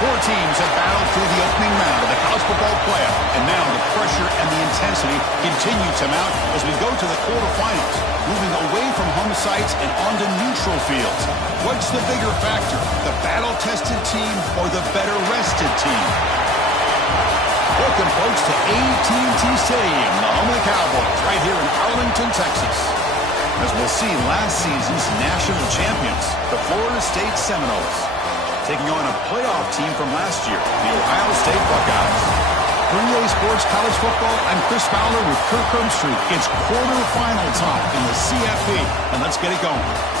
Four teams have battled through the opening round of the college football playoff, and now the pressure and the intensity continue to mount as we go to the quarterfinals, moving away from home sites and onto neutral fields. What's the bigger factor, the battle-tested team or the better-rested team? Welcome, folks, to AT&T Stadium, the home of the Cowboys, right here in Arlington, Texas. As we'll see, last season's national champions, the Florida State Seminoles, taking on a playoff team from last year, the Ohio State Buckeyes. For EA Sports College Football, I'm Chris Fowler with Kirk Herbstreit. It's quarterfinal time in the CFP, and let's get it going.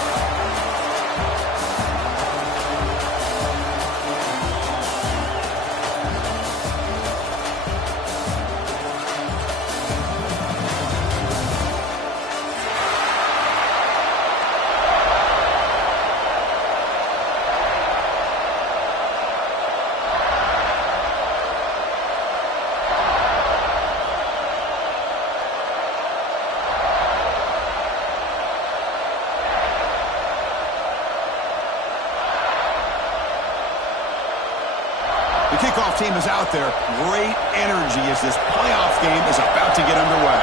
Kickoff team is out there. Great energy as this playoff game is about to get underway.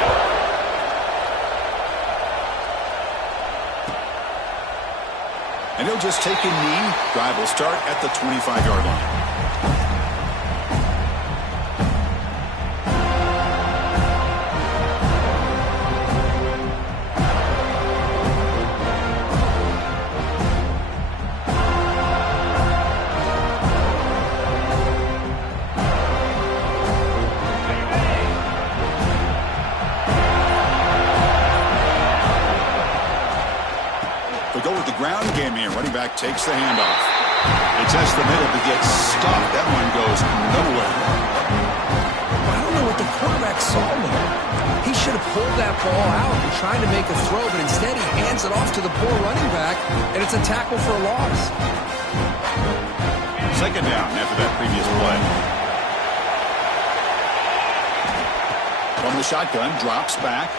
And he'll just take a knee. Drive will start at the 25-yard line. Takes the handoff. It tests the middle to get stuffed. That one goes nowhere. I don't know what the quarterback saw there. He should have pulled that ball out and tried to make a throw, but instead he hands it off to the poor running back, and it's a tackle for a loss. Second down after that previous play. From the shotgun, drops back.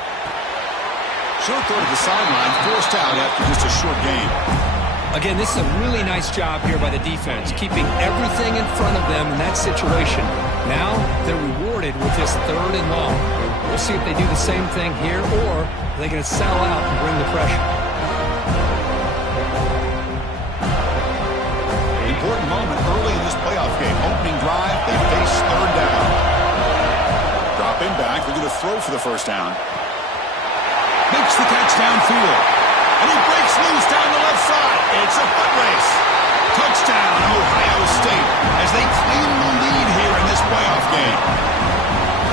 Short throw to the sideline, forced out after just a short gain. Again, this is a really nice job here by the defense, keeping everything in front of them in that situation. Now they're rewarded with this 3rd and long. We'll see if they do the same thing here, or are they going to sell out and bring the pressure. Important moment early in this playoff game. Opening drive, they face 3rd down. Dropping back, they're going to throw for the first down. Makes the catch downfield. And he breaks loose down the left side. It's a foot race. Touchdown, Ohio State, as they claim the lead here in this playoff game.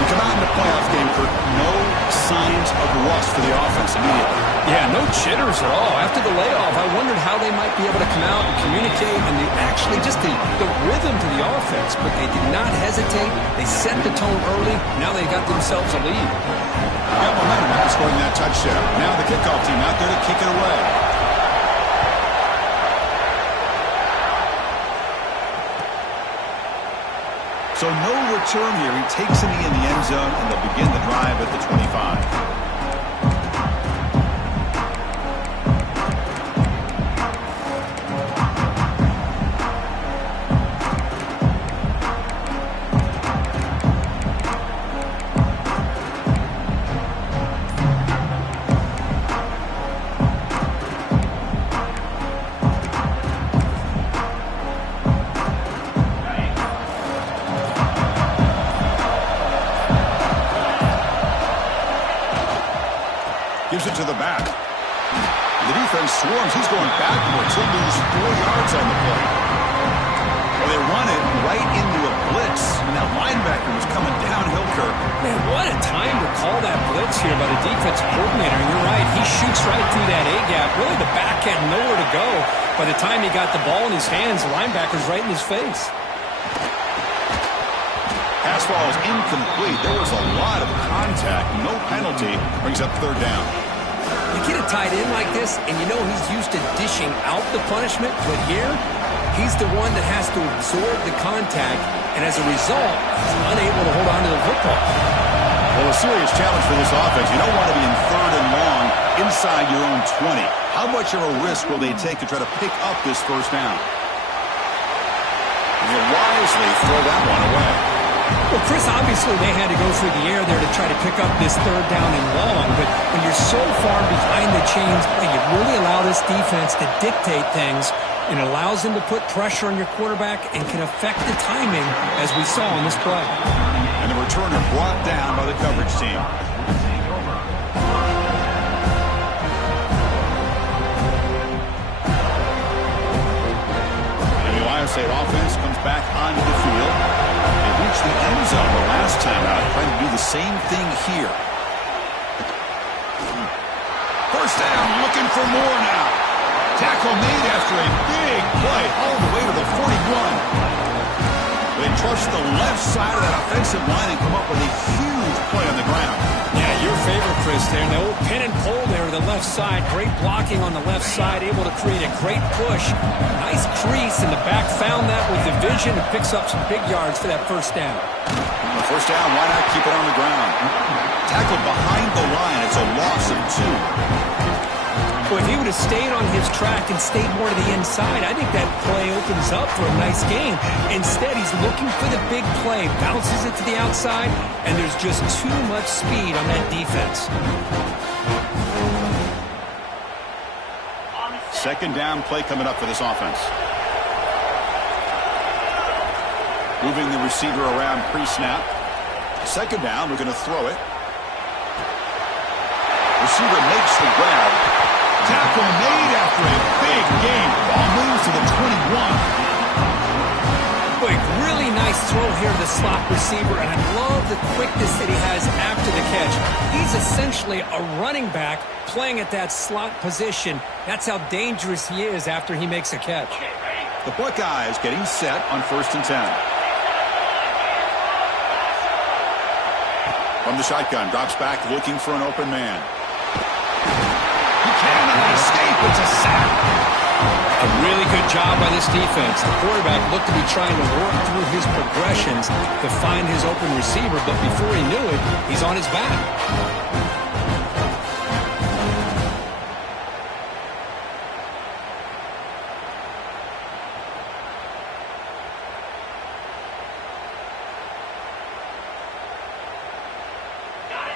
We come out in the playoff game, Kirk, no signs of rust for the offense immediately. Yeah, no jitters at all. After the layoff, I wondered how they might be able to come out and communicate and actually just the rhythm to the offense, but they did not hesitate. They set the tone early. Now they got themselves a lead. Got momentum after scoring that touchdown. Now the kickoff team out there to kick it away. So no return here. He takes a knee in the end zone, and they'll begin the drive at the 25. Gives it to the back. The defense swarms. He's going backwards. He'll lose 4 yards on the play. Well, they run it right into a blitz. And that linebacker was coming downhill, Kirk. Man, what a time to call that blitz here by the defensive coordinator. You're right. He shoots right through that A-gap. Really, the back had nowhere to go. By the time he got the ball in his hands, the linebacker's right in his face. Pass ball is incomplete. There was a lot of contact. No penalty. Brings up 3rd down. You get a tight end like this, and you know he's used to dishing out the punishment, but here, he's the one that has to absorb the contact, and as a result, he's unable to hold on to the football. Well, a serious challenge for this offense. You don't want to be in 3rd and long inside your own 20. How much of a risk will they take to try to pick up this first down? And he'll wisely throw that one away. Well, Chris, obviously they had to go through the air there to try to pick up this third down and long, but when you're so far behind the chains, you really allow this defense to dictate things, and it allows them to put pressure on your quarterback and can affect the timing, as we saw on this play. And the returner brought down by the coverage team. And the Ohio State offense comes back onto the field. They reached the end zone the last time out, trying to do the same thing here. First down, looking for more now. Tackle made after a big play all the way to the 41. They trust the left side of that offensive line and come up with a huge play on the ground. Yeah, your favorite, Chris, there. The old pin and pull there to the left side. Great blocking on the left side, able to create a great push. Nice crease in the back, found that with the vision and picks up some big yards for that first down. On the first down, why not keep it on the ground? Tackled behind the line, it's a loss of 2. Well, if he would have stayed on his track and stayed more to the inside, I think that play opens up for a nice gain. Instead, he's looking for the big play, bounces it to the outside, and there's just too much speed on that defense. Second down play coming up for this offense. Moving the receiver around pre-snap. Second down, we're going to throw it. Receiver makes the grab. Tackle made after a big gain. Ball moves to the 21. Boy, really nice throw here to the slot receiver, and I love the quickness that he has after the catch. He's essentially a running back playing at that slot position. That's how dangerous he is after he makes a catch. The Buckeyes getting set on 1st and 10. From the shotgun, drops back looking for an open man. He cannot escape. It's a sack. A really good job by this defense. The quarterback looked to be trying to work through his progressions to find his open receiver, but before he knew it, he's on his back.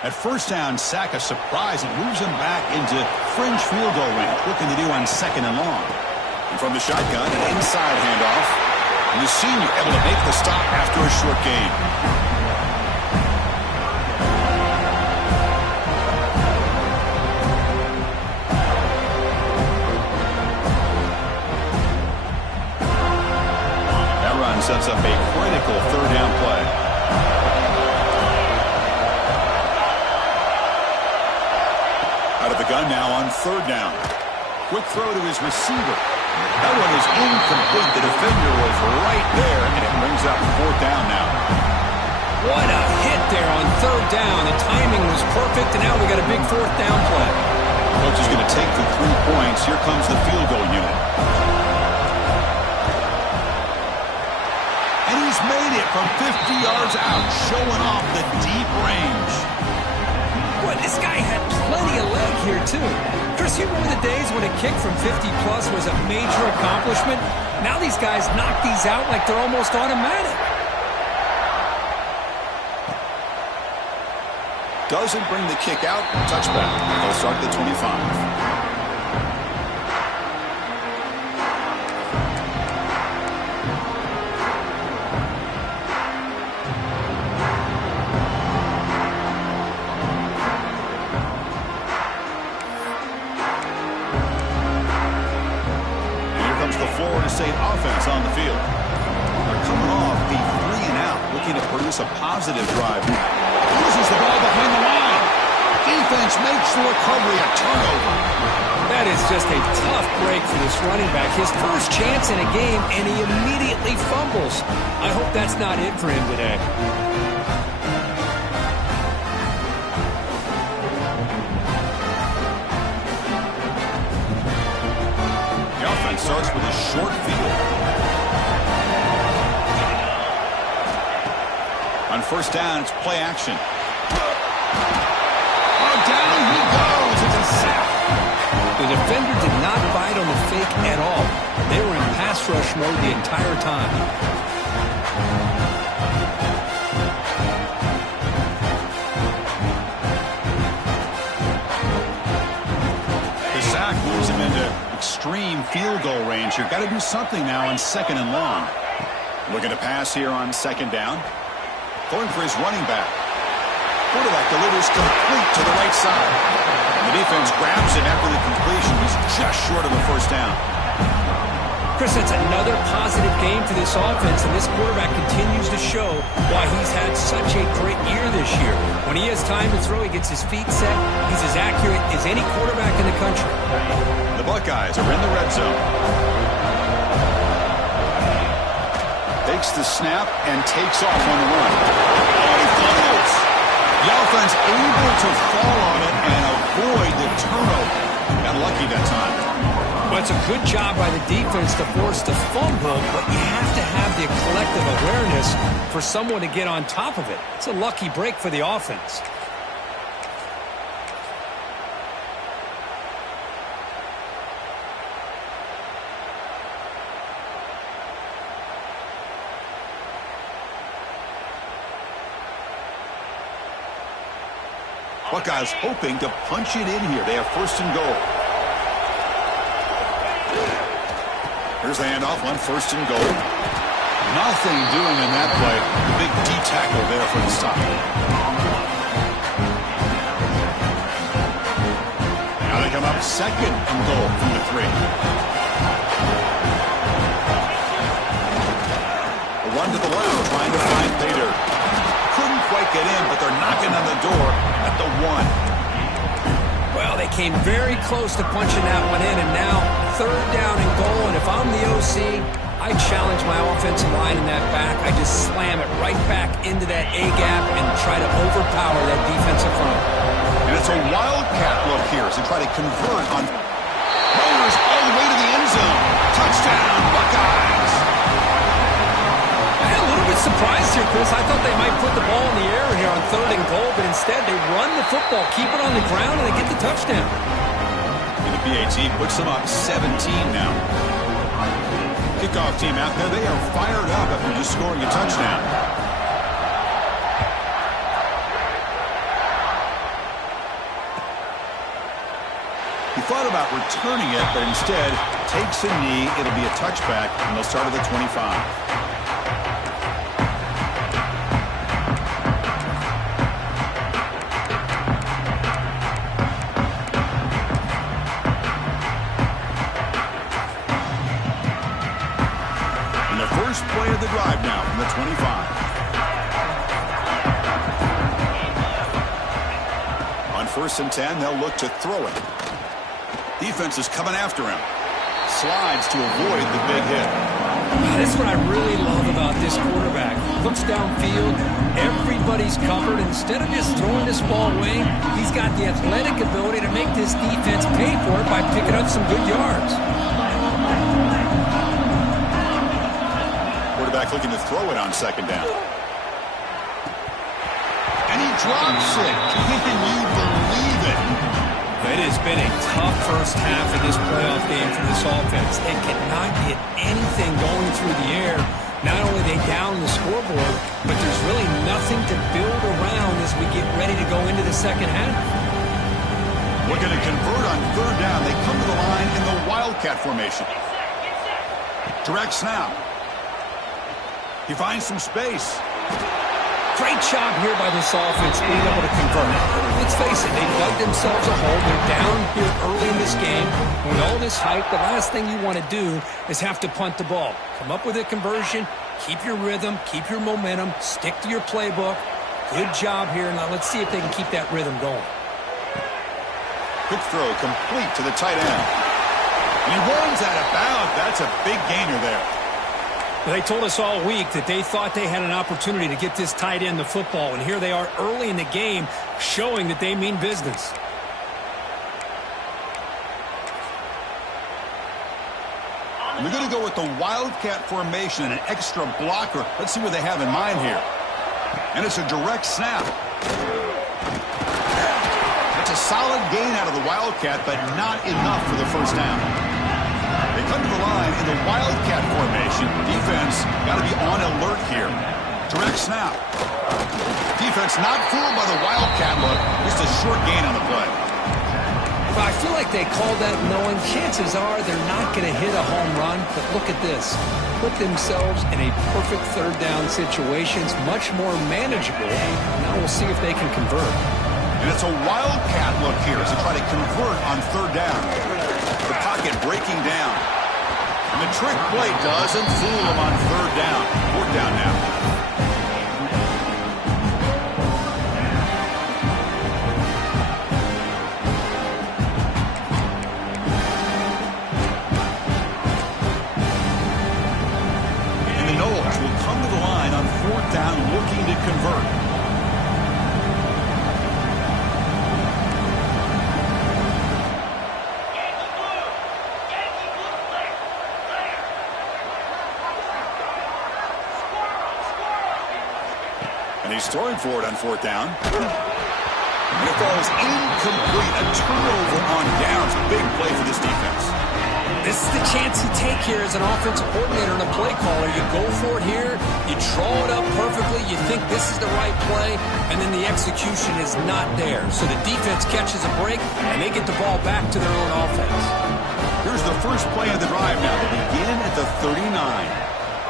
At first down, sack a surprise. It moves him back into fringe field goal range. Looking to do on 2nd and long. And from the shotgun, an inside handoff. And the senior able to make the stop after a short gain. That run sets up a critical 3rd down play. Out of the gun now on 3rd down. Quick throw to his receiver. That one is incomplete. The defender was right there, and it brings up 4th down now. What a hit there on 3rd down. The timing was perfect, and now we got a big 4th down play. Coach is going to take the 3 points. Here comes the field goal unit. And he's made it from 50 yards out, showing off the deep range. Boy, this guy had plenty of leg here, too. Chris, you remember the days when a kick from 50-plus was a major accomplishment? Now these guys knock these out like they're almost automatic. Doesn't bring the kick out. Touchback. They'll start the 25. Florida State offense on the field. They're coming off the 3-and-out, looking to produce a positive drive. Loses the ball behind the line. Defense makes the recovery, a turnover. That is just a tough break for this running back. His first chance in a game, and he immediately fumbles. I hope that's not it for him today. Starts with a short field. On 1st down, it's play action. Oh, down he goes. It's a sack. The defender did not bite on the fake at all. They were in pass rush mode the entire time. The sack moves him into extreme field goal range here. Got to do something now on 2nd and long. Looking to pass here on 2nd down. Going for his running back. Quarterback delivers complete to the right side. And the defense grabs him after the completion. He's just short of a first down. Chris, that's another positive game for this offense, and this quarterback continues to show why he's had such a great year this year. When he has time to throw, he gets his feet set. He's as accurate as any quarterback in the country. The Buckeyes are in the red zone. Takes the snap and takes off on the run. Oh, he fumbles. The offense able to fall on it and avoid the turnover. Got lucky that time. Well, it's a good job by the defense to force the fumble, but you have to have the collective awareness for someone to get on top of it. It's a lucky break for the offense. Buckeyes hoping to punch it in here. They have 1st and goal. Here's the handoff on 1st and goal. Nothing doing in that play. The big D tackle there for the stop. Now they come up 2nd and goal from the 3. A run to the left, trying to find Pater. Couldn't quite get in, but they're knocking on the door at the 1. Well, they came very close to punching that one in, and now 3rd down and goal. And if I'm the OC, I challenge my offensive line in that back. I just slam it right back into that A-gap and try to overpower that defensive front. And it's a wildcat look here as they try to convert on runners all the way to the end zone. Touchdown, Buckeyes! I'm a little bit surprised here, Chris. I thought they might put the ball in the air here on 3rd and goal, but instead they run the football, keep it on the ground, and they get the touchdown. And the PAT puts them up 17 now. Kickoff team out there, they are fired up after just scoring a touchdown. He thought about returning it, but instead takes a knee. It'll be a touchback, and they'll start at the 25. First play of the drive now from the 25. On 1st and 10, they'll look to throw it. Defense is coming after him. Slides to avoid the big hit. That's what I really love about this quarterback. Looks downfield, everybody's covered. Instead of just throwing this ball away, he's got the athletic ability to make this defense pay for it by picking up some good yards. Quarterback looking to throw it on 2nd down. And he drops it. Can you believe it? It has been a tough first half of this playoff game for this offense. They cannot get anything going through the air. Not only are they down the scoreboard, but there's really nothing to build around as we get ready to go into the second half. Looking to convert on 3rd down. They come to the line in the Wildcat formation. Direct snap. He finds some space. Great job here by this offense being able to convert. Let's face it, they dug themselves a hole. They're down here early in this game. With all this hype, the last thing you want to do is have to punt the ball. Come up with a conversion, keep your rhythm, keep your momentum, stick to your playbook. Good job here. Now let's see if they can keep that rhythm going. Quick throw complete to the tight end. And he runs out of bounds. That's a big gainer there. They told us all week that they thought they had an opportunity to get this tight end the football, and here they are early in the game showing that they mean business. And they're going to go with the Wildcat formation and an extra blocker. Let's see what they have in mind here. And it's a direct snap. It's a solid gain out of the Wildcat, but not enough for the first down. They come to the line in the Wildcat formation. Defense got to be on alert start here. Direct snap. Defense not fooled by the Wildcat look. Just a short gain on the play. I feel like they called that knowing chances are they're not going to hit a home run, but look at this. Put themselves in a perfect third down situation. It's much more manageable. Now we'll see if they can convert. And it's a Wildcat look here as they try to convert on third down. The pocket breaking down. And the trick play doesn't fool them on third down. Fourth down now. Down looking to convert. And he's throwing for it on fourth down. And it falls incomplete. A turnover on downs. Big play for this defense. This is the chance you take here as an offensive coordinator and a play caller. You go for it here, you draw it up perfectly, you think this is the right play, and then the execution is not there. So the defense catches a break, and they get the ball back to their own offense. Here's the first play of the drive now. They begin at the 39.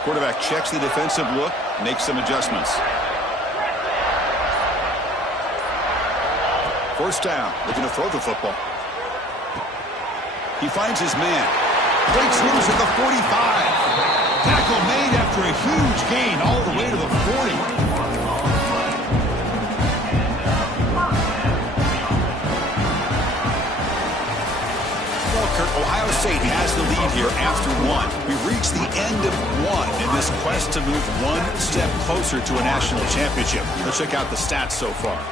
Quarterback checks the defensive look, makes some adjustments. First down, looking to throw the football. He finds his man. Breaks loose at the 45. Tackle made after a huge gain all the way to the 40. Well, Kurt, Ohio State has the lead here after one. We've reached the end of one in this quest to move one step closer to a national championship. Let's check out the stats so far.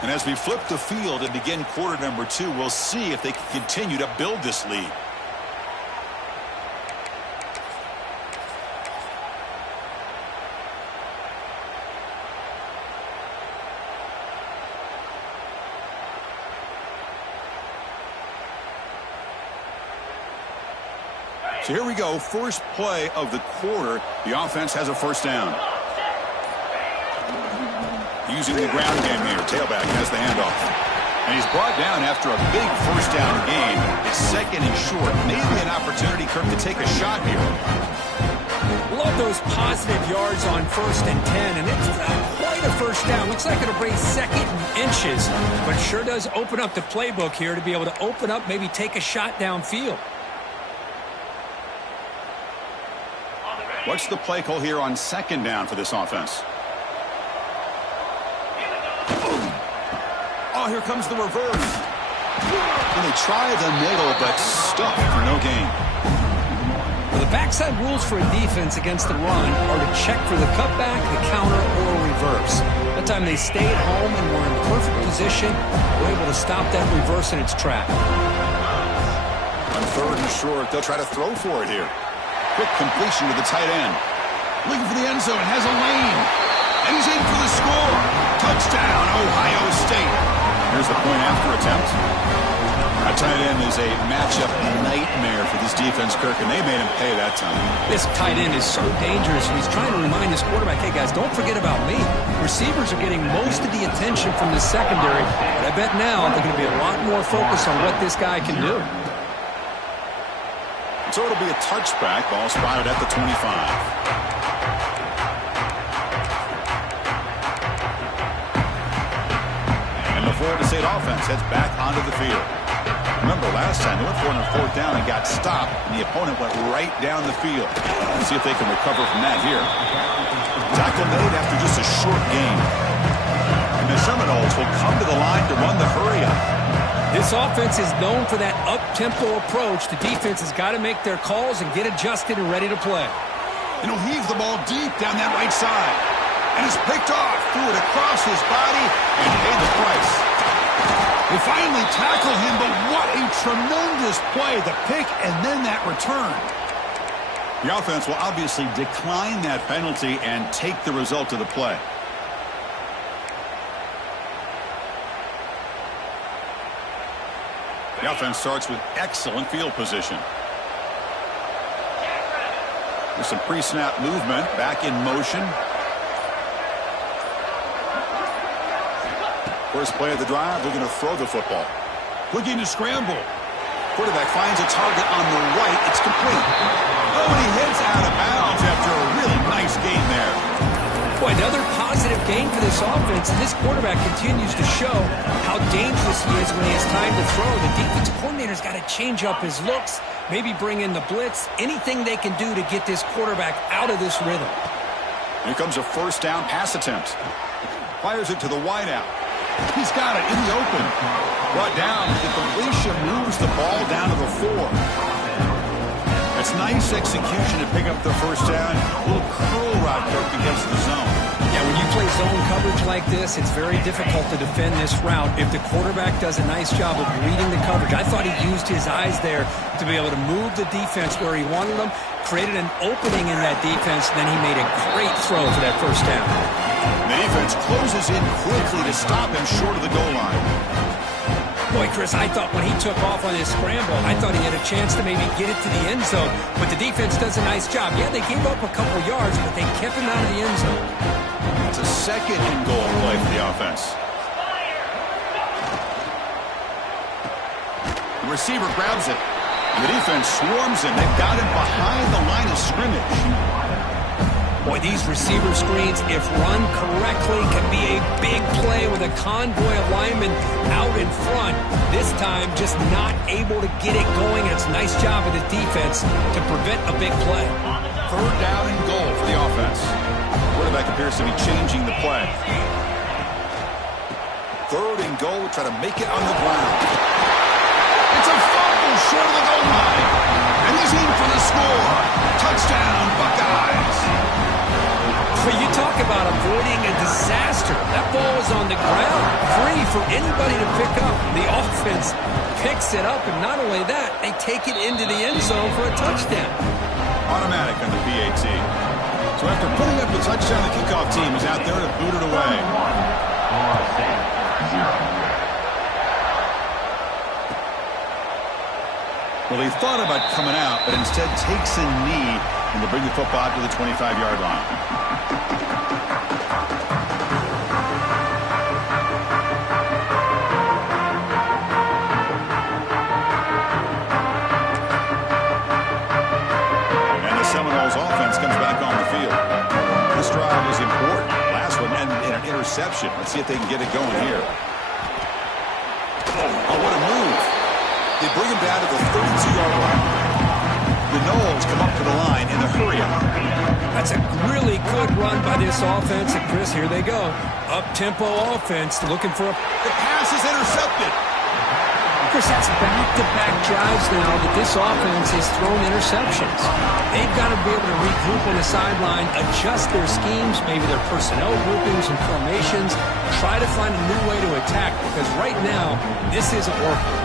And as we flip the field and begin quarter number 2, we'll see if they can continue to build this lead. So here we go, first play of the quarter. The offense has a first down. Using the ground game here. Tailback has the handoff. And he's brought down after a big first down gain. It's second and short. Maybe an opportunity, Kirk, to take a shot here. Love those positive yards on 1st and 10. And it's not quite a first down. Looks like it'll bring second and inches. But it sure does open up the playbook here to be able to open up, maybe take a shot downfield. What's the play call here on second down for this offense? Oh, here comes the reverse. And they try the middle, but stuck for no gain. Well, the backside rules for a defense against the run are to check for the cutback, the counter, or reverse. That time they stayed home and were in perfect position, were able to stop that reverse in its track. On third and short, they'll try to throw for it here. Quick completion to the tight end. Looking for the end zone, has a lane. And he's in for the score. Touchdown, Ohio State. Here's the point after attempt. A tight end is a matchup nightmare for this defense, Kirk, and they made him pay that time. This tight end is so dangerous, and he's trying to remind his quarterback, hey, guys, don't forget about me. Receivers are getting most of the attention from the secondary, but I bet now they're going to be a lot more focused on what this guy can do. So it'll be a touchback. Ball spotted at the 25. And the Florida State offense heads back onto the field. Remember, last time they went for it on fourth down and got stopped, and the opponent went right down the field. Let's see if they can recover from that here. Tackle made after just a short gain. And the Seminoles will come to the line to run the hurry-up. This offense is known for that up-tempo approach. The defense has got to make their calls and get adjusted and ready to play. And he'll heave the ball deep down that right side. And it's picked off, threw it across his body, and paid the price. They finally tackle him, but what a tremendous play. The pick and then that return. The offense will obviously decline that penalty and take the result of the play. The offense starts with excellent field position. There's some pre-snap movement. Back in motion. First play of the drive, they're going to throw the football. Looking to scramble. Quarterback finds a target on the right. It's complete. Oh, and he hits out of bounds after a really nice gain there. Boy, another positive gain for this offense, and this quarterback continues to show how dangerous he is when he has time to throw. The defensive coordinator's got to change up his looks, maybe bring in the blitz, anything they can do to get this quarterback out of this rhythm. Here comes a first down pass attempt. Fires it to the wideout. He's got it in the open. Brought down. The completion moves the ball down to the 4. That's nice execution to pick up the first down. A little curl route against the zone. Yeah, when you play zone coverage like this, it's very difficult to defend this route if the quarterback does a nice job of reading the coverage. I thought he used his eyes there to be able to move the defense where he wanted them, created an opening in that defense, then he made a great throw for that first down. The defense closes in quickly to stop him short of the goal line. Boy, Chris, I thought when he took off on his scramble, I thought he had a chance to maybe get it to the end zone, but the defense does a nice job. Yeah, they gave up a couple yards, but they kept him out of the end zone. It's a second and goal play for the offense. The receiver grabs it, and the defense swarms him. They've got him behind the line of scrimmage. Boy, these receiver screens, if run correctly, can be a big play with a convoy of linemen out in front. This time, just not able to get it going. It's a nice job of the defense to prevent a big play. Third down and goal for the offense. Quarterback appears to be changing the play. Third and goal, try to make it on the ground. It's a fumble short of the goal line. And he's in for the score. Touchdown, Buckeyes. But you talk about avoiding a disaster. That ball was on the ground, free for anybody to pick up. The offense picks it up, and not only that, they take it into the end zone for a touchdown. Automatic on the PAT. So after putting up the touchdown, the kickoff team is out there to boot it away. Well, he thought about coming out, but instead takes a knee and will bring the football out to the 25-yard line. And the Seminoles offense comes back on the field. This drive was important. Last one ended in an interception. Let's see if they can get it going here. Oh, what a move. They bring him down to the 32-yard line. The Noles come up to the line in a hurry-up. That's a really good run by this offense. And, Chris, here they go. Up-tempo offense looking for a... The pass is intercepted. Chris, that's back-to-back drives now that this offense has thrown interceptions. They've got to be able to regroup on the sideline, adjust their schemes, maybe their personnel groupings and formations, try to find a new way to attack, because right now, this isn't working.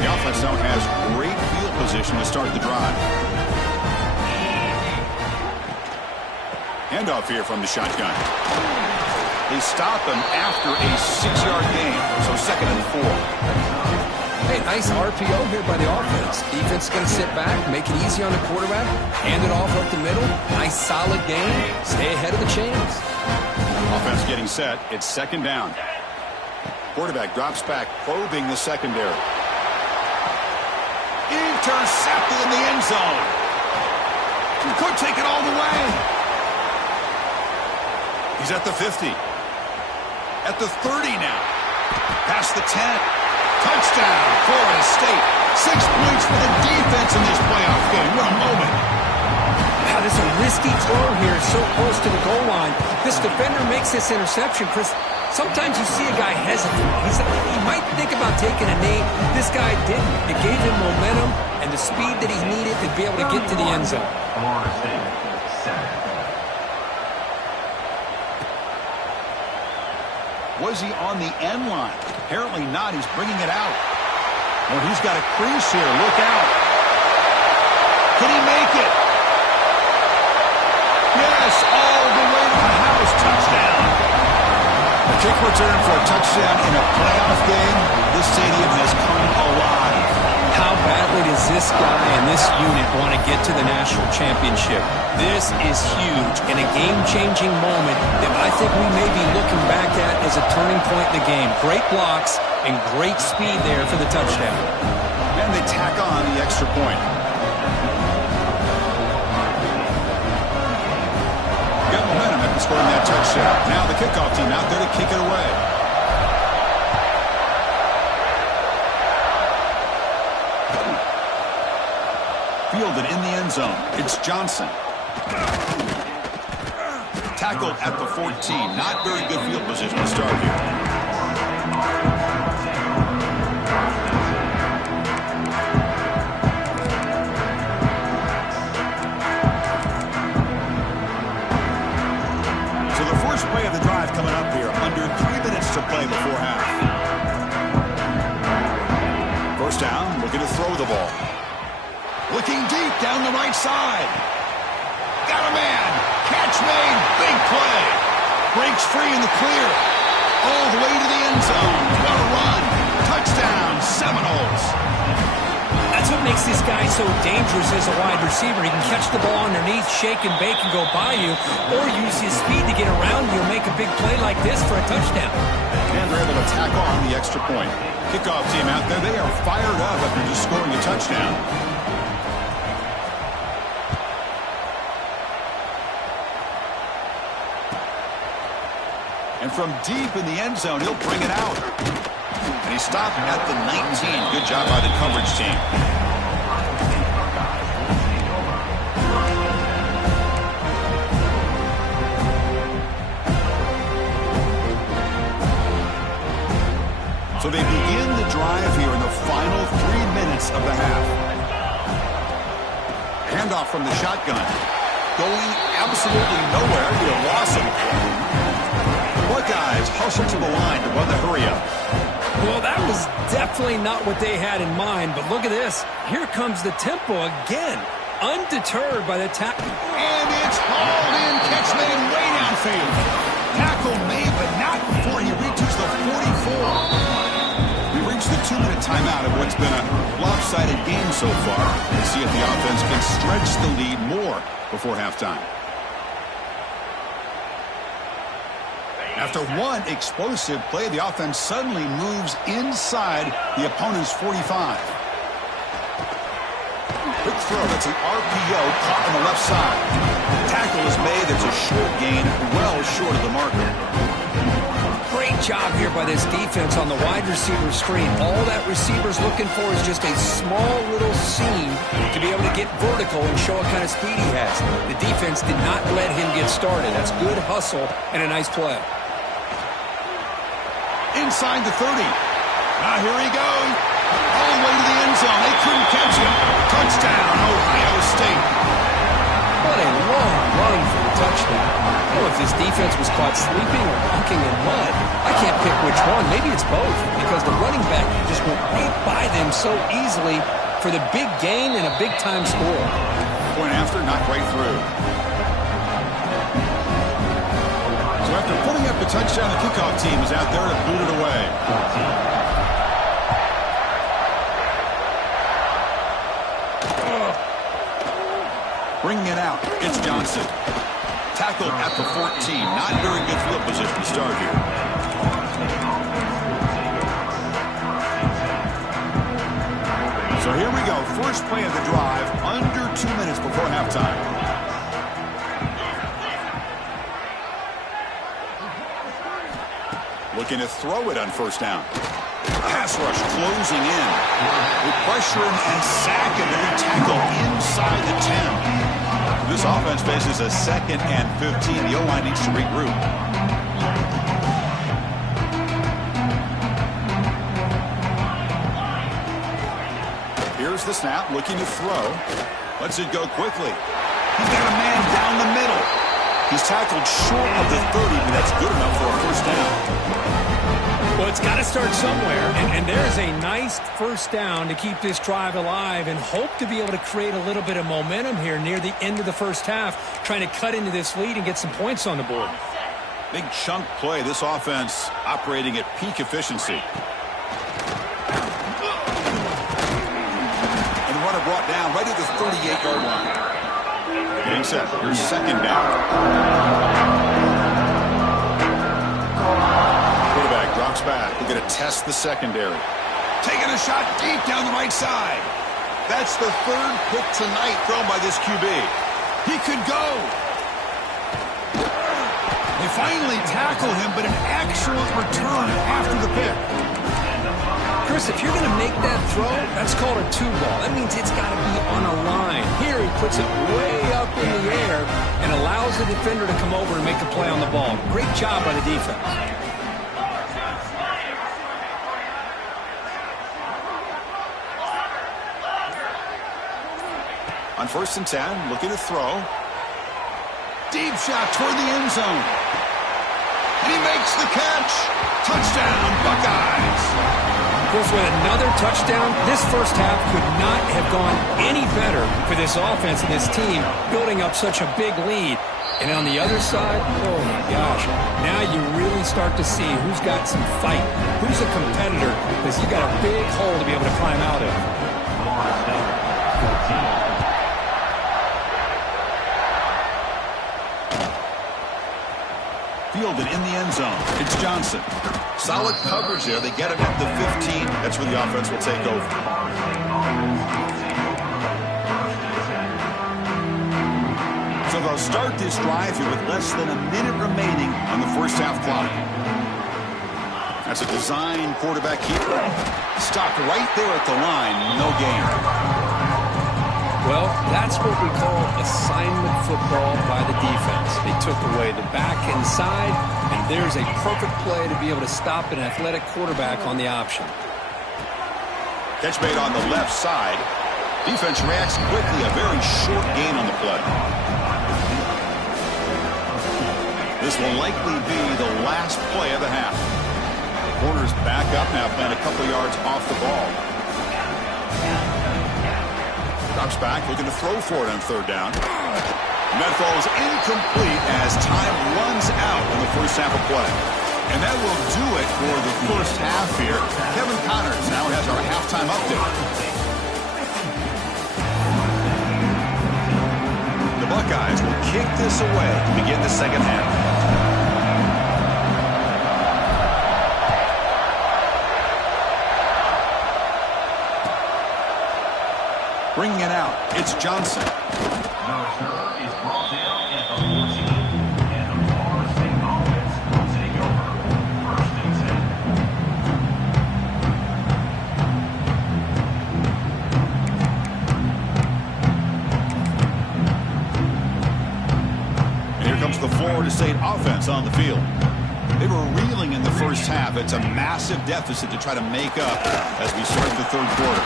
The offense now has great field position to start the drive. Handoff here from the shotgun. They stop him after a 6-yard gain, so 2nd and 4. Hey, nice RPO here by the offense. Defense is going to sit back, make it easy on the quarterback, hand it off up the middle. Nice solid gain. Stay ahead of the chains. Offense getting set. It's 2nd down. Quarterback drops back, probing the secondary. Intercepted in the end zone. He could take it all the way. He's at the 50. At the 30 now. Past the 10. Touchdown, Florida State. 6 points for the defense in this playoff game. What a moment. Wow, this is a risky throw here. So close to the goal line. This defender makes this interception, Chris. Sometimes you see a guy hesitant. He might think about taking a knee. This guy didn't. It gave him momentum and the speed that he needed to be able to get to the end zone. Was he on the end line? Apparently not. He's bringing it out. Well, he's got a crease here. Look out. Can he make it? Yes, all the way to the house. Touchdown. A kick return for a touchdown in a playoff game. This stadium has come alive. How badly the does this guy and this unit want to get to the national championship? This is huge and a game-changing moment that I think we may be looking back at as a turning point in the game. Great blocks and great speed there for the touchdown. And they tack on the extra point. Got momentum after scoring that touchdown. Now the kickoff team out there to kick it away. Fielded in the end zone. It's Johnson. Tackled at the 14. Not very good field position to start here. So the first play of the drive coming up here. Under 3 minutes to play before half. First down, looking to throw the ball. Looking deep down the right side. Got a man. Catch made. Big play. Breaks free in the clear. All the way to the end zone. What a run. Touchdown, Seminoles. That's what makes this guy so dangerous as a wide receiver. He can catch the ball underneath, shake and bake and go by you, or use his speed to get around you and make a big play like this for a touchdown. And they're able to tack on the extra point. Kickoff team out there, they are fired up after just scoring a touchdown. And from deep in the end zone, he'll bring it out. And he stopped at the 19. Good job by the coverage team. So they begin the drive here in the final 3 minutes of the half. Handoff from the shotgun. Going absolutely nowhere. He lost him. Buckeyes hustle to the line to run the hurry-up. Well, that was definitely not what they had in mind, but look at this. Here comes the tempo again, undeterred by the tackle. And it's hauled in, catch made way downfield. Tackle made, but not before he reaches the 44. We reach the 2-minute timeout of what's been a lopsided game so far. Let's see if the offense can stretch the lead more before halftime. After one explosive play, the offense suddenly moves inside the opponent's 45. Quick throw, that's an RPO caught on the left side. Tackle is made, it's a short gain, well short of the marker. Great job here by this defense on the wide receiver screen. All that receiver's looking for is just a small little seam to be able to get vertical and show what kind of speed he has. The defense did not let him get started. That's good hustle and a nice play. Inside the 30. Now here he goes. All the way to the end zone. They couldn't catch him. Touchdown, Ohio State. What a long run for the touchdown. I don't know if this defense was caught sleeping or walking in mud. I can't pick which one. Maybe it's both, because the running back just went right by them so easily for the big gain and a big-time score. Point after, knocked right through. So after putting up the touchdown, the kickoff team is out there to boot it away. Bringing it out, it's Johnson. Tackled at the 14. Not very good field position to start here. So here we go. First play of the drive, under 2 minutes before halftime. Looking to throw it on first down. Pass rush closing in. They pressure him and sack him, and they tackle inside the 10. This offense faces a 2nd and 15. The O-line needs to regroup. Here's the snap, looking to throw. Lets it go quickly. He's got a man down the middle. He's tackled short of the 30, but that's good enough for a first down. Well, it's got to start somewhere, and there's a nice first down to keep this drive alive and hope to be able to create a little bit of momentum here near the end of the first half, trying to cut into this lead and get some points on the board. Big chunk play. This offense operating at peak efficiency. And Getting set. Here's second down. Quarterback drops back. We're going to test the secondary. Taking a shot deep down the right side. That's the third pick tonight thrown by this QB. He could go. They finally tackle him, but an excellent return after the pick. Chris, if you're going to make that throw, that's called a two ball. That means it's got to be on a line. Here he puts it way up in the air and allows the defender to come over and make a play on the ball. Great job by the defense. On 1st and 10, looking to throw. Deep shot toward the end zone. And he makes the catch. Touchdown, Buckeyes. Of course, with another touchdown, this first half could not have gone any better for this offense and this team, building up such a big lead. And on the other side, oh my gosh, now you really start to see who's got some fight, who's a competitor, because you got a big hole to be able to climb out of. Fielded in the end zone. It's Johnson. Solid coverage there. They get him at the 15. That's where the offense will take over. So they'll start this drive here with less than a minute remaining on the first half clock. That's a design quarterback keeper. Stopped right there at the line. No gain. Well, that's what we call assignment football by the defense. They took away the back inside, and there's a perfect play to be able to stop an athletic quarterback on the option. Catch made on the left side. Defense reacts quickly. A very short gain on the play. This will likely be the last play of the half. Corners back up now, playing a couple yards off the ball. Drops back, looking to throw for it on 3rd down. And that falls incomplete as time runs out in the first half of play. And that will do it for the first half here. Kevin Connors now has our halftime update. The Buckeyes will kick this away to begin the second half. Bringing it out, it's Johnson. And here comes the Florida State offense on the field. They were reeling in the first half. It's a massive deficit to try to make up as we start the third quarter.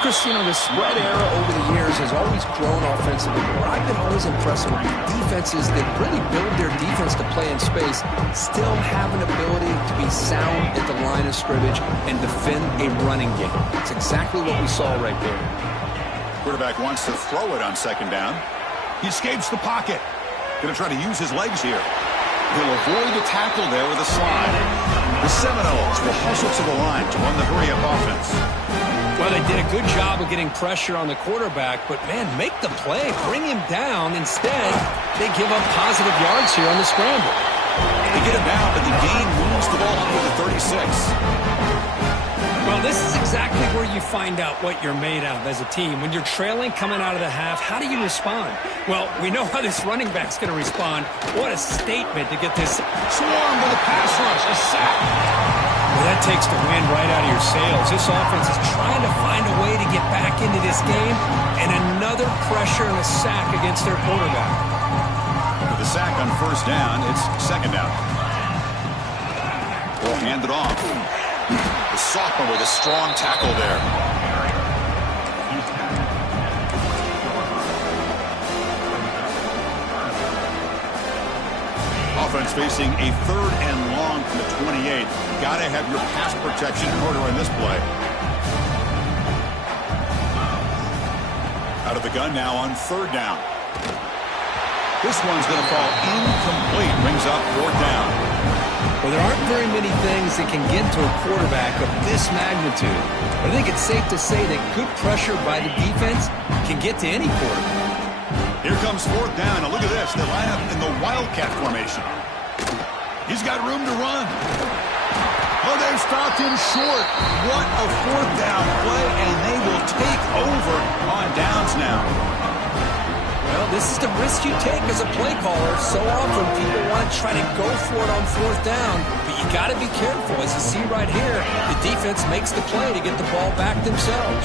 Chris, you know, the spread era over the years has always grown offensively. But what I've been always impressed with defenses that really build their defense to play in space still have an ability to be sound at the line of scrimmage and defend a running game. It's exactly what we saw right there. Quarterback wants to throw it on 2nd down. He escapes the pocket. Going to try to use his legs here. He'll avoid the tackle there with a slide. The Seminoles will hustle to the line to run the hurry-up offense. Well, they did a good job of getting pressure on the quarterback, but, man, make the play. Bring him down. Instead, they give up positive yards here on the scramble. They get him down, but the gain moves the ball up to the 36. Well, this is exactly where you find out what you're made of as a team. When you're trailing coming out of the half, how do you respond? Well, we know how this running back's going to respond. What a statement to get this swarm with a pass rush, a sack. Well, that takes the wind right out of your sails. This offense is trying to find a way to get back into this game, and another pressure and a sack against their quarterback. With the sack on 1st down, it's 2nd down. Will hand it off. The sophomore with a strong tackle there. Offense facing a 3rd and long from the 28. Got to have your pass protection in order in this play. Out of the gun now on 3rd down. This one's going to fall incomplete. Brings up 4th down. Well, there aren't very many things that can get to a quarterback of this magnitude. But I think it's safe to say that good pressure by the defense can get to any quarterback. Here comes fourth down. Now look at this. They line up in the Wildcat formation. He's got room to run. Oh, they've stopped him short. What a fourth down play, and they will take over on downs now. Well, this is the risk you take as a play caller. So often people want to try to go for it on fourth down, but you got to be careful. As you see right here, the defense makes the play to get the ball back themselves.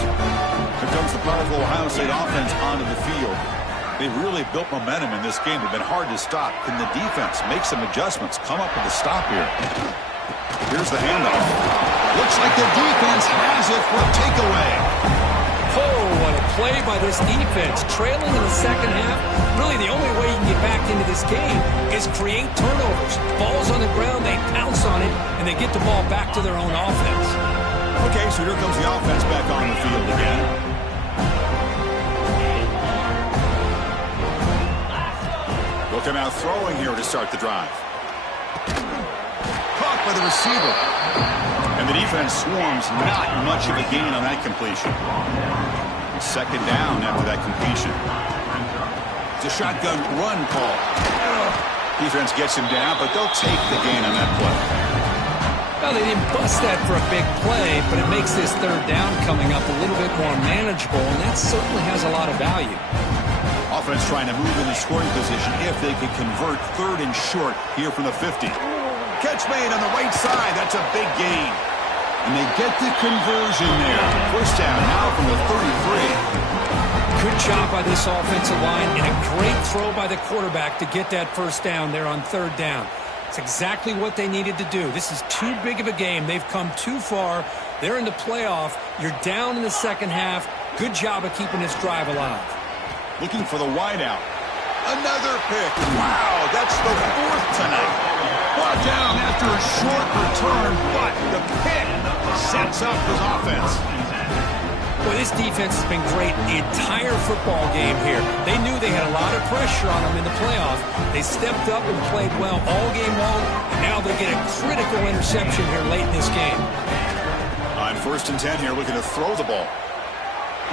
Here comes the powerful Ohio State offense onto the field. They've really built momentum in this game. They've been hard to stop. Can the defense make some adjustments, come up with a stop here? Here's the handoff. Looks like the defense has it for a takeaway. Oh, what a play by this defense. Trailing in the second half, really the only way you can get back into this game is create turnovers. Ball's on the ground, they pounce on it, and they get the ball back to their own offense. Okay, so here comes the offense back on the field again. They'll come out throwing here to start the drive. Caught by the receiver. And the defense swarms, not much of a gain on that completion. Second down after that completion. It's a shotgun run call. Defense gets him down, but they'll take the gain on that play. Well, they didn't bust that for a big play, but it makes this third down coming up a little bit more manageable, and that certainly has a lot of value. Offense trying to move in the scoring position if they can convert third and short here from the 50. Catch made on the right side. That's a big gain. And they get the conversion there. First down now from the 33. Good job by this offensive line and a great throw by the quarterback to get that first down there on third down. It's exactly what they needed to do. This is too big of a game. They've come too far. They're in the playoff. You're down in the second half. Good job of keeping this drive alive. Looking for the wideout. Another pick. Wow, that's the fourth tonight. Brought down after a short return, but the pick sets up his offense. Well, this defense has been great the entire football game here. They knew they had a lot of pressure on them in the playoff. They stepped up and played well all game long, and now they get a critical interception here late in this game. On 1st and 10 here, looking to throw the ball.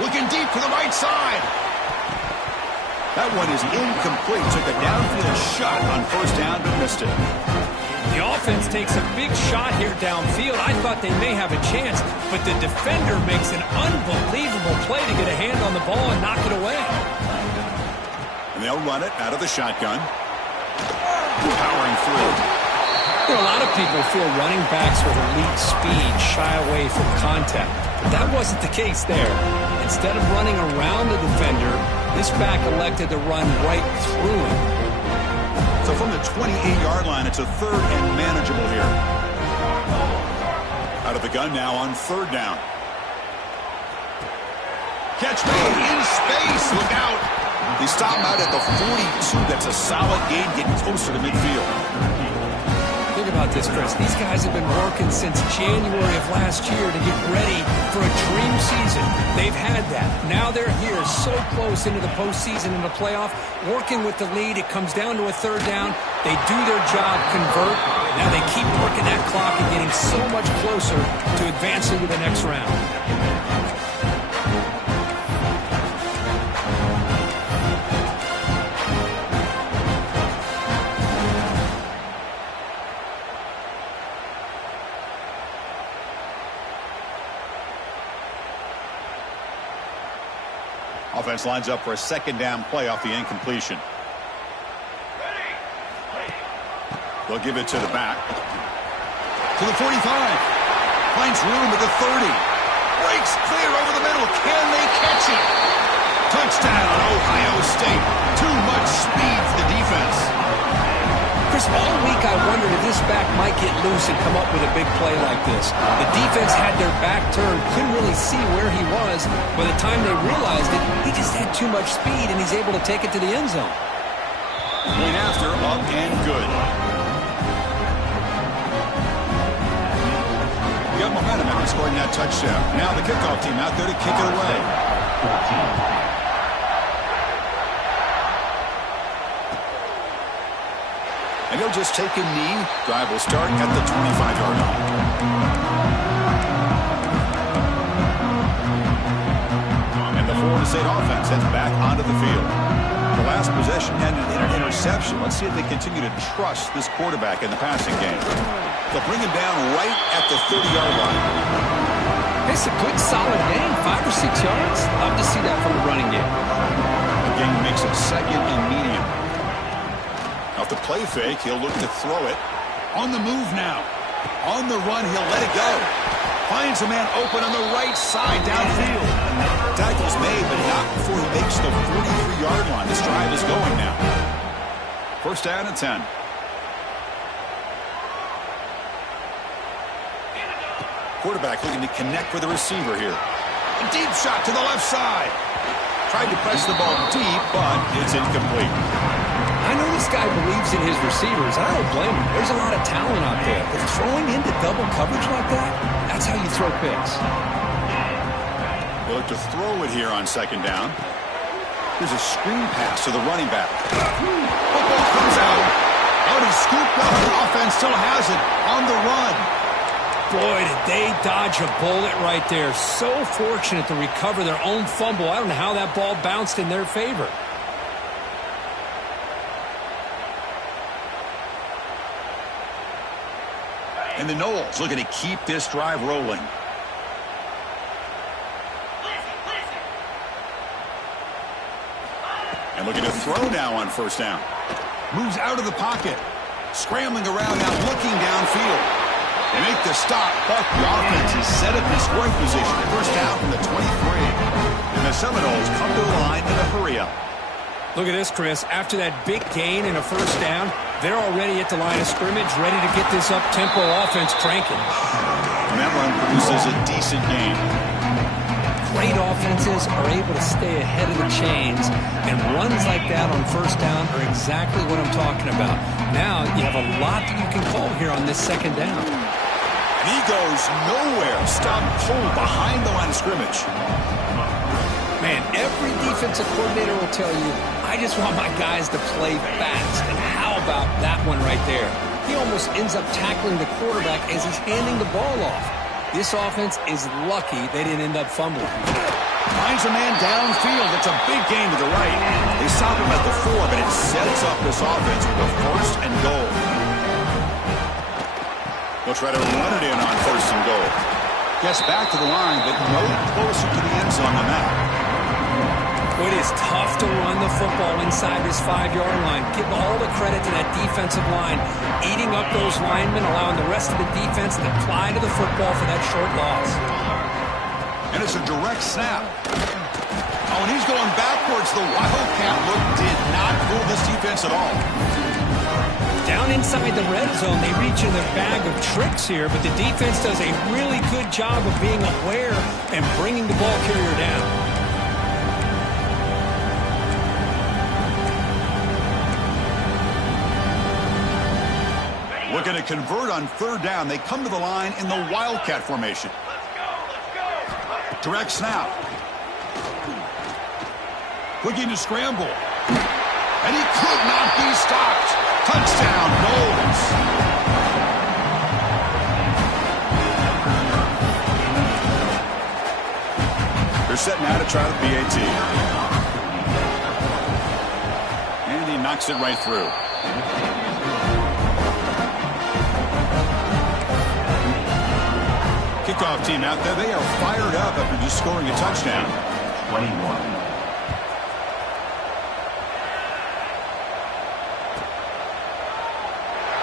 Looking deep to the right side. That one is incomplete. Took a downfield shot on first down, but missed it. The offense takes a big shot here downfield. I thought they may have a chance, but the defender makes an unbelievable play to get a hand on the ball and knock it away. And they'll run it out of the shotgun. Powering through. You know, a lot of people feel running backs with elite speed shy away from contact. But that wasn't the case there. Instead of running around the defender, this back elected to run right through him. So from the 28-yard line, it's a third and manageable here. Out of the gun now on third down. Catch made in space. Look out. They stop him out at the 42. That's a solid gain, getting closer to midfield. Think about this, Chris. These guys have been working since January of last year to get ready for a dream season. They've had that. Now they're here so close into the postseason and the playoff, working with the lead. It comes down to a third down. They do their job, convert. Now they keep working that clock and getting so much closer to advancing to the next round. Offense lines up for a second down play off the incompletion. They'll give it to the back. To the 45. Finds room at the 30. Breaks clear over the middle. Can they catch it? Touchdown, Ohio State. Too much speed for the defense. Chris, all week I wondered if this back might get loose and come up with a big play like this. The defense had their back turned, couldn't really see where he was. By the time they realized it, he just had too much speed, and he's able to take it to the end zone. Point after, up and good. You got momentum after scoring that touchdown. Now the kickoff team out there to kick it away. And he'll just take a knee. Drive will start at the 25-yard line. And the Florida State offense heads back onto the field. The last last possession ended in an interception. Let's see if they continue to trust this quarterback in the passing game. They'll bring him down right at the 30-yard line. It's a good, solid gain, 5 or 6 yards. Love to see that from the running game. The game makes it second and medium. Off the play fake, he'll look to throw it. On the move now. On the run, he'll let it go. Finds a man open on the right side downfield. Tackle's made, but not before he makes the 43-yard line. This drive is going now. First down and 10. Quarterback looking to connect with the receiver here. A deep shot to the left side. Tried to press the ball deep, but it's incomplete. I know this guy believes in his receivers. I don't blame him. There's a lot of talent out there. But throwing into double coverage like that, that's how you throw picks. They look to throw it here on second down. Here's a screen pass to the running back. Football comes out. Oh, he scooped up. The offense still has it on the run. Boy, did they dodge a bullet right there. So fortunate to recover their own fumble. I don't know how that ball bounced in their favor. And the Noles looking to keep this drive rolling. And looking to throw now on first down. Moves out of the pocket. Scrambling around now, looking downfield. They make the stop, but the offense is set up in scoring position. First down from the 23. And the Seminoles come to the line in a hurry-up. Look at this, Chris. After that big gain and a first down, they're already at the line of scrimmage, ready to get this up-tempo offense cranking. And that run produces a decent gain. Great offenses are able to stay ahead of the chains, and runs like that on first down are exactly what I'm talking about. Now you have a lot that you can call here on this second down. And he goes nowhere. Stop cold behind the line of scrimmage. Man, every defensive coordinator will tell you, I just want my guys to play fast. And how about that one right there? He almost ends up tackling the quarterback as he's handing the ball off. This offense is lucky they didn't end up fumbling. Finds a man downfield. It's a big gain to the right. They stop him at the 4, but it sets up this offense with a first and goal. They'll try to run it in on first and goal. Gets back to the line, but no closer to the end zone than that. It is tough to run the football inside this 5-yard line. Give all the credit to that defensive line, eating up those linemen, allowing the rest of the defense to fly to the football for that short loss. And it's a direct snap. Oh, and he's going backwards. The Wildcat look did not fool this defense at all. Down inside the red zone, they reach in their bag of tricks here, but the defense does a really good job of being aware and bringing the ball carrier down. Looking to convert on third down. They come to the line in the Wildcat formation. Direct snap. Looking to scramble. And he could not be stopped. Touchdown, Noles. They're setting out to try the PAT. And he knocks it right through. Kickoff team out there. They are fired up after just scoring a touchdown. 21.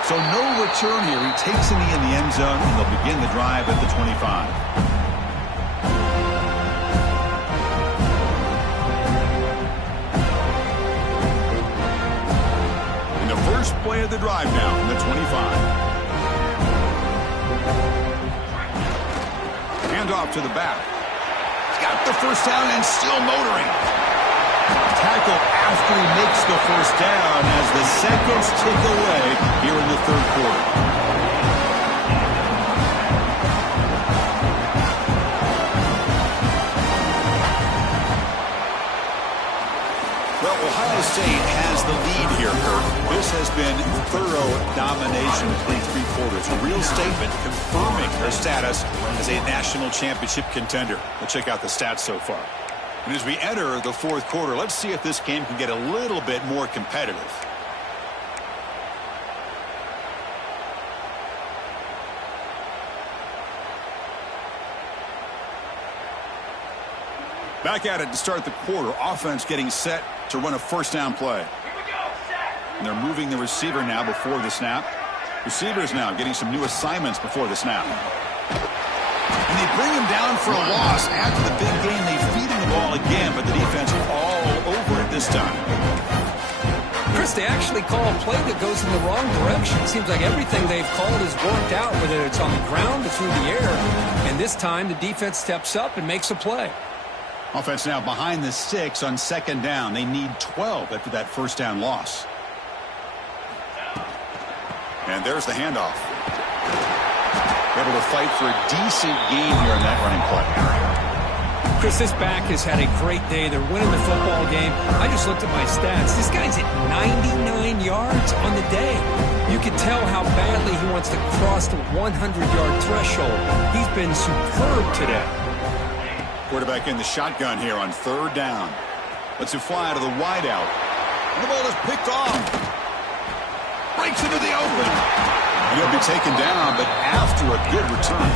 So no return here. He takes a knee in the end zone, and they'll begin the drive at the 25. In the first play of the drive now from the 25. Off to the back. He's got the first down and still motoring. Tackle after he makes the first down as the seconds tick away here in the third quarter. Well, Ohio State has the lead here, Kirk. This has been thorough domination through three quarters. A real statement confirming their status as a national championship contender. We'll check out the stats so far. And as we enter the fourth quarter, let's see if this game can get a little bit more competitive. Back at it to start the quarter. Offense getting set to run a first down play. And they're moving the receiver now before the snap. Receivers now getting some new assignments before the snap. And they bring him down for a loss. After the big game, they feed him the ball again, but the defense are all over it this time. Chris, they actually call a play that goes in the wrong direction. It seems like everything they've called has worked out, whether it's on the ground or through the air. And this time, the defense steps up and makes a play. Offense now behind the 6 on second down. They need 12 after that first down loss. And there's the handoff. Able to fight for a decent gain here in that running play. Chris, this back has had a great day. They're winning the football game. I just looked at my stats. This guy's at 99 yards on the day. You can tell how badly he wants to cross the 100-yard threshold. He's been superb today. Quarterback in the shotgun here on third down. Lets it fly to the wideout. And the ball is picked off. Breaks into the open. And he'll be taken down, but after a good return.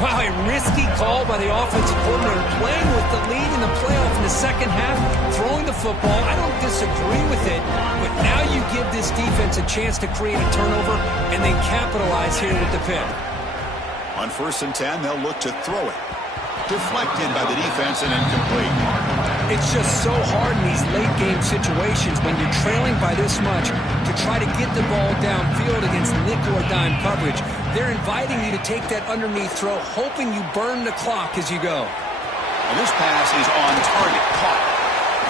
Wow, a risky call by the offensive coordinator, playing with the lead in the playoff in the second half, throwing the football. I don't disagree with it, but now you give this defense a chance to create a turnover and then capitalize here with the pick. On 1st and 10, they'll look to throw it. Deflected by the defense and incomplete. It's just so hard in these late game situations when you're trailing by this much to try to get the ball downfield against nickel or dime coverage. They're inviting you to take that underneath throw, hoping you burn the clock as you go. And this pass is on target. Caught.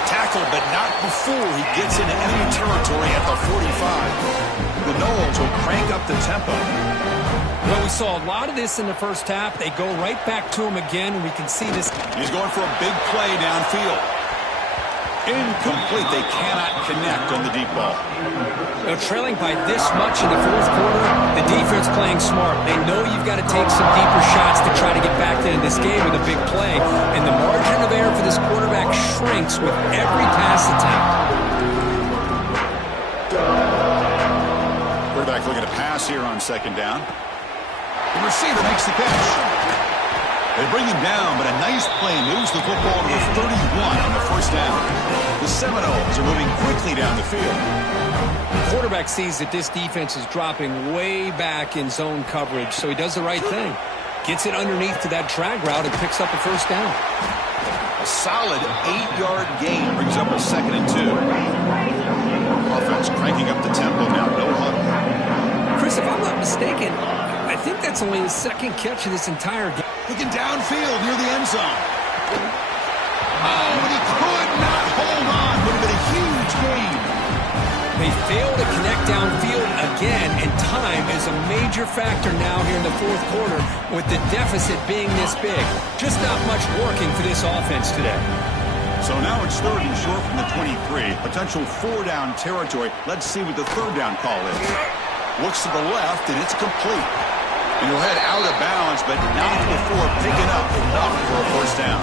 Tackled, but not before he gets into enemy territory at the 45. The Noles will crank up the tempo. Well, we saw a lot of this in the first half. They go right back to him again, and we can see this. He's going for a big play downfield. Incomplete. They cannot connect on the deep ball. They're trailing by this much in the fourth quarter. The defense playing smart. They know you've got to take some deeper shots to try to get back in this game with a big play. And the margin of error for this quarterback shrinks with every pass attempt. Quarterback looking to pass here on second down. The receiver makes the catch. They bring him down, but a nice play moves the football to the 31 on the first down. The Seminoles are moving quickly down the field. The quarterback sees that this defense is dropping way back in zone coverage, so he does the right thing. Gets it underneath to that drag route and picks up a first down. A solid 8-yard gain brings up a 2nd and 2. Offense cranking up the tempo now. No huddle. Chris, if I'm not mistaken, I think that's only his second catch of this entire game. Looking downfield near the end zone. Oh, and he could not hold on. Would have been a huge gain. They fail to connect downfield again, and time is a major factor now here in the fourth quarter with the deficit being this big. Just not much working for this offense today. So now it's 3rd and short from the 23. Potential 4-down territory. Let's see what the 3rd down call is. Looks to the left, and it's complete. And he'll head out of bounds, but not before picking up enough for a first down.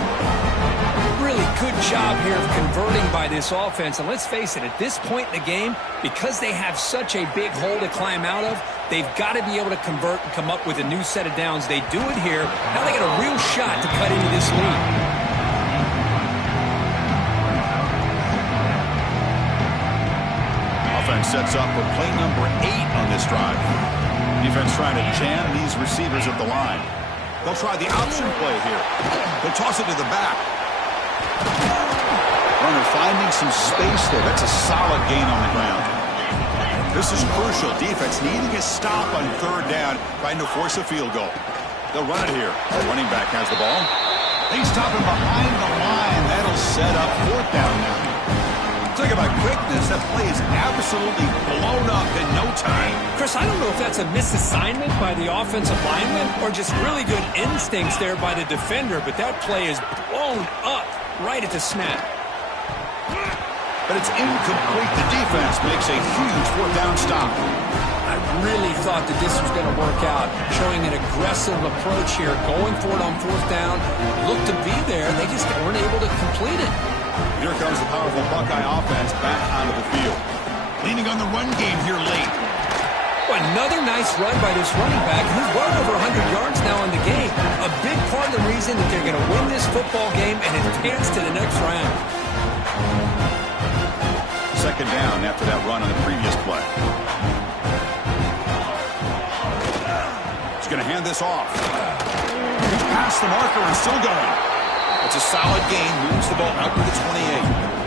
Really good job here of converting by this offense. And let's face it, at this point in the game, because they have such a big hole to climb out of, they've got to be able to convert and come up with a new set of downs. They do it here. Now they got a real shot to cut into this lead. Offense sets up for play number 8 on this drive. Defense trying to jam these receivers at the line. They'll try the option play here. They'll toss it to the back. Runner finding some space there. That's a solid gain on the ground. This is crucial. Defense needing a stop on 3rd down, trying to force a field goal. They'll run it here. The running back has the ball. They stop him behind the line. That'll set up 4th down now. Talk about quickness. That play is absolutely blown up in no time. Chris, I don't know if that's a misassignment by the offensive lineman or just really good instincts there by the defender, but that play is blown up right at the snap. But it's incomplete. The defense makes a huge 4th down stop. I really thought that this was going to work out, showing an aggressive approach here, going for it on fourth down. Looked to be there. They just weren't able to complete it. Here comes the powerful Buckeye offense back onto the field. Leaning on the run game here late. Another nice run by this running back. He's well over 100 yards now in the game. A big part of the reason that they're going to win this football game and advance to the next round. Second down after that run on the previous play. He's going to hand this off. He's past the marker and still going. It's a solid gain. Moves the ball out to the 28.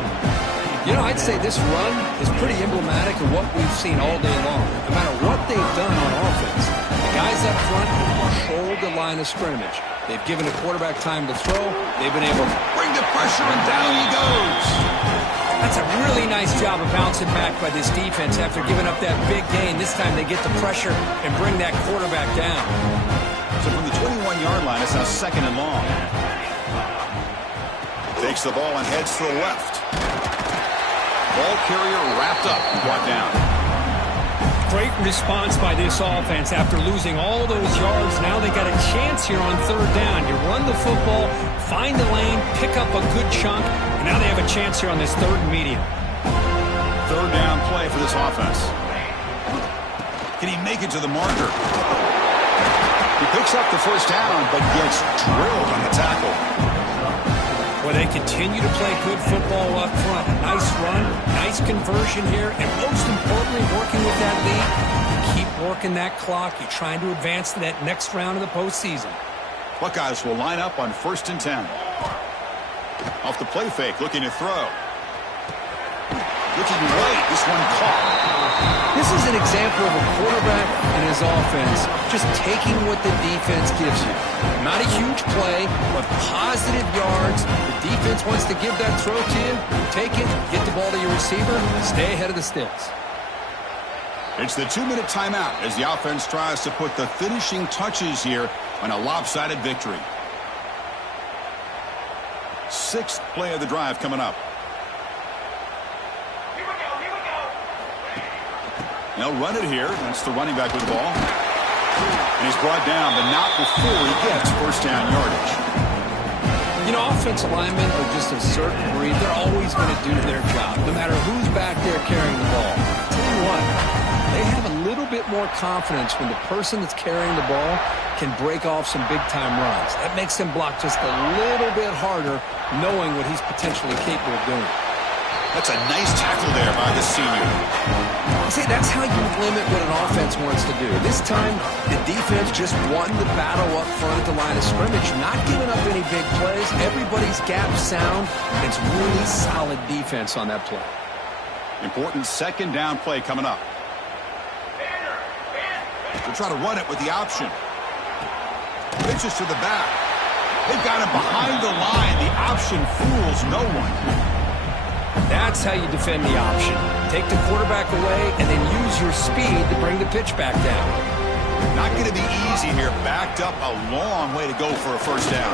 You know, I'd say this run is pretty emblematic of what we've seen all day long. No matter what they've done on offense, the guys up front control the line of scrimmage. They've given the quarterback time to throw. They've been able to bring the pressure, and down he goes. That's a really nice job of bouncing back by this defense after giving up that big gain. This time they get the pressure and bring that quarterback down. So from the 21-yard line, it's now second and long. Takes the ball and heads to the left. Ball carrier wrapped up and brought down. Great response by this offense after losing all those yards. Now they got a chance here on third down. You run the football, find the lane, pick up a good chunk, and now they have a chance here on this third and medium. Third down play for this offense. Can he make it to the marker? He picks up the first down, but gets drilled on the tackle. Well, they continue to play good football up front. Nice run, nice conversion here, and most importantly, working with that lead. You keep working that clock. You're trying to advance to that next round of the postseason. Buckeyes will line up on 1st and 10. Off the play fake, looking to throw. Looking right, this one caught. This is an example of a quarterback and his offense just taking what the defense gives you. Not a huge play, but positive yards. The defense wants to give that throw to you. Take it, get the ball to your receiver, stay ahead of the sticks. It's the 2-minute timeout as the offense tries to put the finishing touches here on a lopsided victory. 6th play of the drive coming up. They'll run it here. That's the running back with the ball. And he's brought down, but not before he gets first down yardage. You know, offensive linemen are just a certain breed. They're always going to do their job, no matter who's back there carrying the ball. I'll tell you what, they have a little bit more confidence when the person that's carrying the ball can break off some big-time runs. That makes them block just a little bit harder, knowing what he's potentially capable of doing. That's a nice tackle there by the senior. See, that's how you limit what an offense wants to do. This time, the defense just won the battle up front at the line of scrimmage, not giving up any big plays. Everybody's gap sound. It's really solid defense on that play. Important second down play coming up. They'll try to run it with the option. Pitches to the back. They've got him behind the line. The option fools no one. That's how you defend the option. Take the quarterback away and then use your speed to bring the pitch back down. Not going to be easy here. Backed up a long way to go for a first down.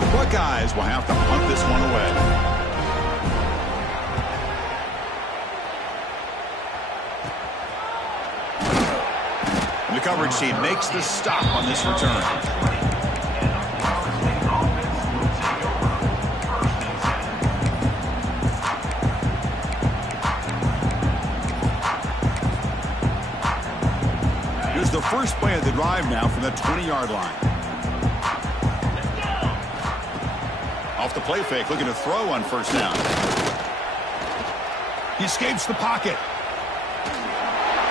The Buckeyes will have to punt this one away. The coverage team makes the stop on this return. Here's the first play of the drive now from the 20-yard line. Off the play fake, looking to throw on first down. He escapes the pocket.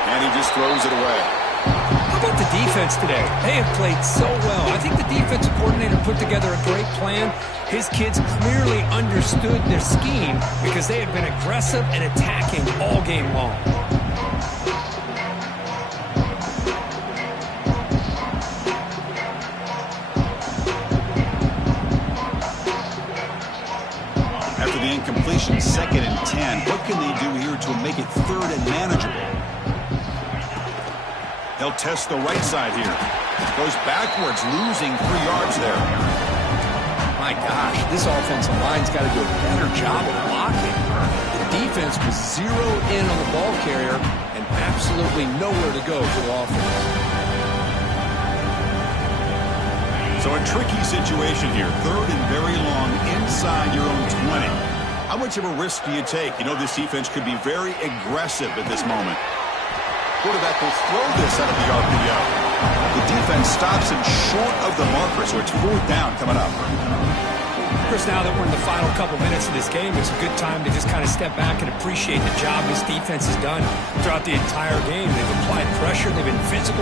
And he just throws it away. How about the defense today? They have played so well. I think the defensive coordinator put together a great plan. His kids clearly understood their scheme because they have been aggressive and attacking all game long. After the incompletion, 2nd and 10. What can they do here to make it 3rd and manageable? They'll test the right side here. Goes backwards, losing 3 yards there. My gosh, this offensive line's got to do a better job of blocking. The defense was zeroed in on the ball carrier and absolutely nowhere to go for the offense. So a tricky situation here. 3rd and very long inside your own 20. How much of a risk do you take? You know this defense could be very aggressive at this moment. Quarterback will throw this out of the RPO. The defense stops him short of the marker, so it's 4th down coming up. Chris, now that we're in the final couple minutes of this game, it's a good time to just kind of step back and appreciate the job this defense has done throughout the entire game. They've applied pressure. They've been physical